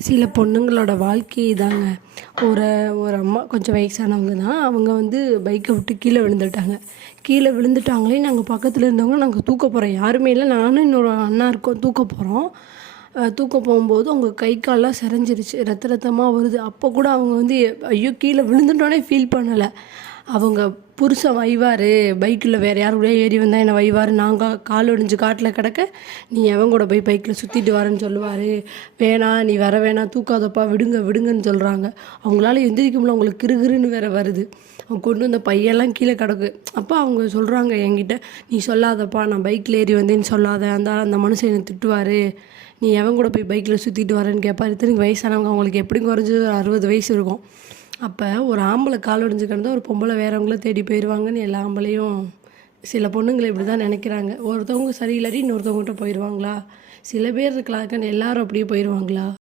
சில பொண்ணுங்களோட வாழ்க்கை இதாங்க. ஒரு ஒரு அம்மா கொஞ்சம் வயசானவங்க தான். அவங்க வந்து பைக்கை விட்டு கீழே விழுந்துட்டாங்க. கீழே விழுந்துட்டாங்களே, நாங்கள் பக்கத்தில் இருந்தவங்க நாங்கள் தூக்க போகிறோம். யாருமே இல்லை, நானும் இன்னொரு அண்ணா இருக்கோம், தூக்க போகிறோம். தூக்க போகும்போது அவங்க கை கால்லாம் சிரஞ்சிருச்சு, ரத்த ரத்தமாக வருது. அப்போ கூட அவங்க வந்து ஐயோ கீழே விழுந்துட்டோன்னே ஃபீல் பண்ணலை. அவங்க புருஷன் வைவார், பைக்கில் வேறு யார் கூட ஏறி வந்தால் என்னை வைவார், நாங்கள் கால் ஒடிஞ்சு காட்டில் கிடக்க நீ எவன் கூட போய் பைக்கில் சுற்றிட்டு வரேன்னு சொல்லுவார். வேணாம் நீ வர வேணாம், தூக்காதப்பா, விடுங்க விடுங்கன்னு சொல்கிறாங்க. அவங்களால எந்திரிக்க முடியல, அவங்களுக்கு கிறுகிறுன்னு வேறு வருது. அவங்க கொண்டு வந்த பையெல்லாம் கீழே கிடக்கு. அப்போ அவங்க சொல்கிறாங்க என்கிட்ட, நீ சொல்லாதப்பா, நான் பைக்கில் ஏறி வந்தேன்னு சொல்லாத, அந்த மனுஷன் என்னை திட்டுவார், நீ எவன் கூட போய் பைக்கில் சுற்றிட்டு வரேன்னு கேட்பார். இத்தனைக்கு வயசானவங்க, அவங்களுக்கு எப்படி குறைஞ்சது ஒரு 60 வயசு இருக்கும். அப்போ ஒரு ஆம்பளை கால் ஒடிஞ்சு கிடந்தா ஒரு பொம்பளை வேறவங்கள தேடி போயிடுவாங்கன்னு எல்லா ஆம்பளையும், சில பொண்ணுங்களை இப்படி தான் நினைக்கிறாங்க. ஒருத்தவங்க சரியில்லாட்டி இன்னொருத்தவங்ககிட்ட போயிடுவாங்களா? சில பேர் இருக்கலாக்கன்னு எல்லாரும் அப்படியே போயிடுவாங்களா?